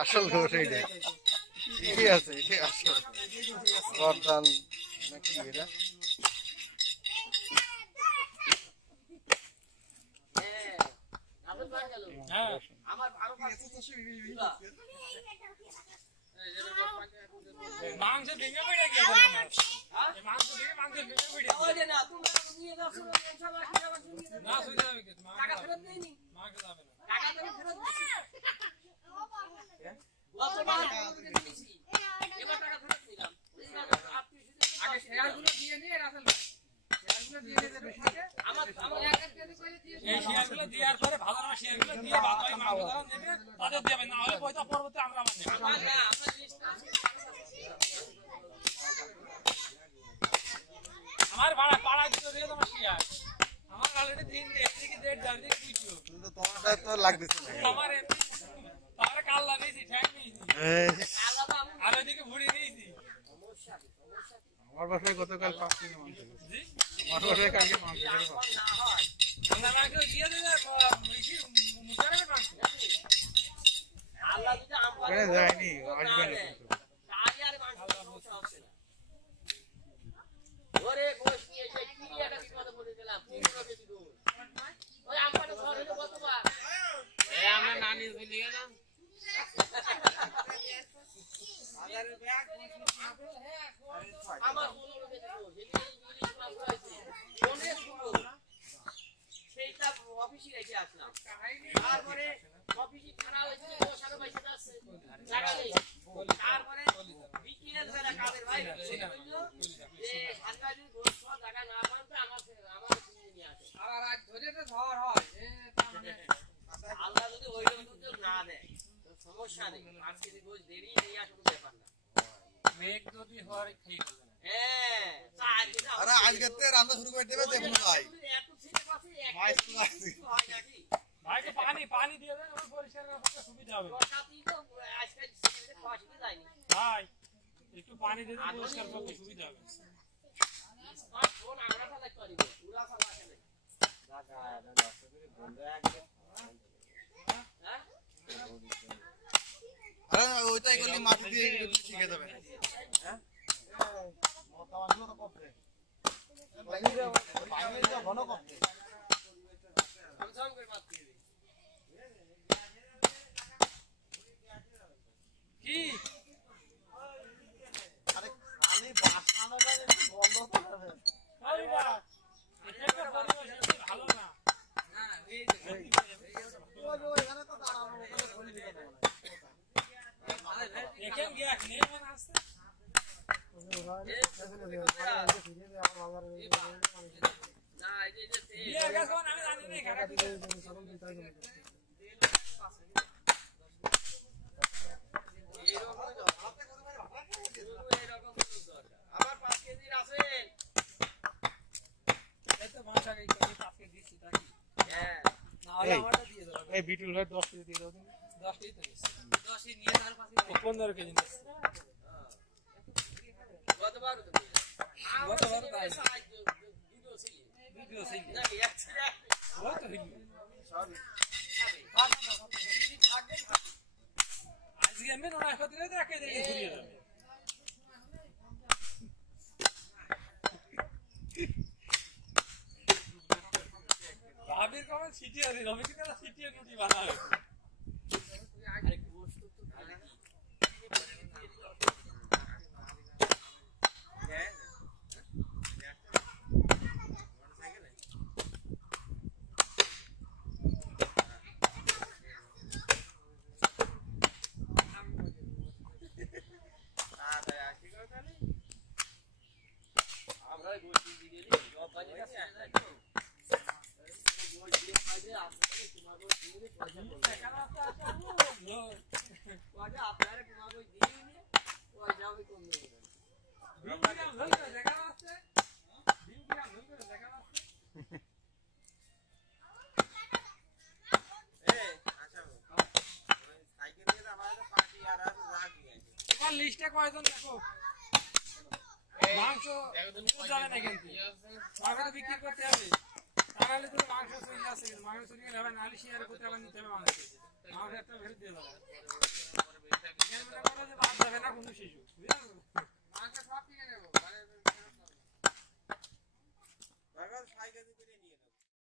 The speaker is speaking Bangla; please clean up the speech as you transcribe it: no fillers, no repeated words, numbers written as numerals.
আসল ঘোষ এইটাই ঠিকই আছে, এটাই আসল বরদান নাকি এরা। মাংস ভেঙে পড়ে গিয়ে মাংস ভেঙে পড়ে না সুবিধা হবে কি টাকা ফেরত দেয়নি, মাংস যাবে না, টাকা দেবে ফেরত দিছি গতবার দিয়েছি, এবার টাকা ফেরত দিলাম। আগে শেয়ারগুলো দিয়ে নিয়ে রাসেল শেয়ারগুলো দিয়ে নিতে বেশিকে আমার এক এক কেজি করে দিয়ে এই শেয়ারগুলো দেওয়ার পরে ভালো না শেয়ারগুলো দিয়ে বাদ বাকি মাংস যারা নেবে তাদের দেবে না, হলে পয়সা পরবর্তী আমরা নেব না। আমরা জিনিসটা আমার ভাড়া পাড়া দিতে দিয়ে তোমার শেয়ার আমার অলরেডি দিন এদিকে ডেট যাবে যে কুইছো কিন্তু তোমারটা তো লাগতেছে না আমার এমনি তার কাল লাগিয়েছি ঠ্যাং নিয়েছি আর ওইদিকে ভুড়ি নিয়েছি। আমার বাসায় গতকাল 5 কেজি মাংস জি আমার বাসায় কালকে মাংস না হয় আমরা মাকে দিয়ে দিলে বেশি মুশারফের মাংস আল্লাহ যদি আমবারে যায়নি আসবে না কাজে আর মাংস সমস্যা হচ্ছে না। ওরে গোশ নিয়ে এসে কি একটা বিপদে পড়ে গেলাম, 15 কেজি গোশ ওই আমবারে ঘর হলো কতবার এই আমরা নানি ভুলে গেলাম বাজারের ব্যাগ আমার 15 কেজি গোশ এই ইলিশ মাছ হয়েছে অনেক সুন্দর সেইটা অফিসে রেখে আসলাম, তারপরে অফিসে খানা হয়েছে বসানো পয়সা যাচ্ছে টাকা নেই, তারপরে বিকেল বেলা কাদের ভাই বললো যে সাংবাদিক গোশ টাকা না পান তো আমার কিনে নিয়ে আসে আর আজ ধরে তো ঝড় হয় আল্লাহ যদি ওই রকম না দেয় তো সমস্যা নেই, 5 কেজি গোশ দেরি নিয়ে আসলে ব্যাপার না, মেঘ যদি হয় ঠিক হবে না। হ্যাঁ আরে আজকে তো রান্না শুরু করে দেবে দেখুন ভাই এত ছেলে পাশে এক হয় নাকি ভাই তো পানি দিয়ে দেন ওই পরিষ্কার করতে সুবিধা হবে, বর্ষাতেই তো আজকে ছেলে পাশে যায়নি ভাই একটু পানি দিয়ে দেন পরিষ্কার করতে সুবিধা হবে। আর ফোন আমরা ফেলাই করি পুরা ফেলা খেলে দাদা দাদা করে বন্ধ আগে হ্যাঁ আরে ওইটাই করলে মাটি দিয়ে শিখে যাবে হ্যাঁ মতামতগুলো তো করতে লাগিয়ে পানি দাও ঘন করতে আমি সাম করে মাছ দিয়ে দিই কি আরে খালি বাসনাটা বন্ধ করবে আরে বাবা এটা পরিবেশ ভালো না না এই এখানে তো দাঁড়ানো ওখানে বলি দিতে দেখেন কি আসলে মনে আসছে না এই যে এই গাছ কোন আমি জানি না কাটা দিতে আমার 5 কেজি আছে এই তো মাছ আগে 5 কেজি দিছি তাকি হ্যাঁ না হলে আমারটা দিয়ে দাও এই বিটুল ভাই 10 কেজি দিয়ে দাও 10 কেজি তো 10 নিয়ে তার পাশে 15 কেজি নিয়ে গতবার তো তাই ভিডিও ছিল নাকি একটা ওই তো ভিডিও সরি আজকে আমি নয় কথা দিলে একা দিয়ে ঘুরিয়ে যাবে ভাবির কেমন সিটিয়ে দিল আমি কিন্তু সিটিয়ে রুটি বানাবে আরে গোশত তো খালি হ্যাঁ লিস্টে কয়জন দেখো মাংস যাবে না কিন্তু বিক্রি করতে হবে তাহলে তুমি মাংস আছে কিন্তু মানুষ চুরি গেলে হবে নাহলে শেয়ার করতে আবার নিতে হবে মানুষ একটা ফেরত দিয়ে দেবে এখানে মনে করো যে বাদ যাবে না কোনো শিশু বুঝলেন